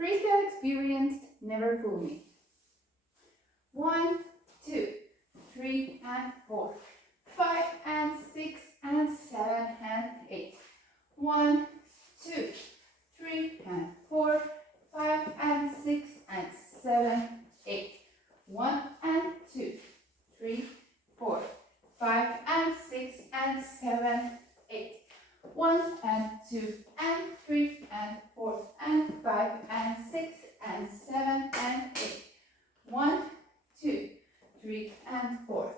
Freestyle experienced, never fool me. 1, 2, 3 and 4, 5 and 6 and 7 and 8. 1, 2, 3 and 4, 5 and 6 and 7, 8. 1 and 2, 3, 4, 5 and 6 and 7, 8. 1 and 2 and 3 and 4 and 5 and 6 and 7 and 8. 1, 2, 3 and 4,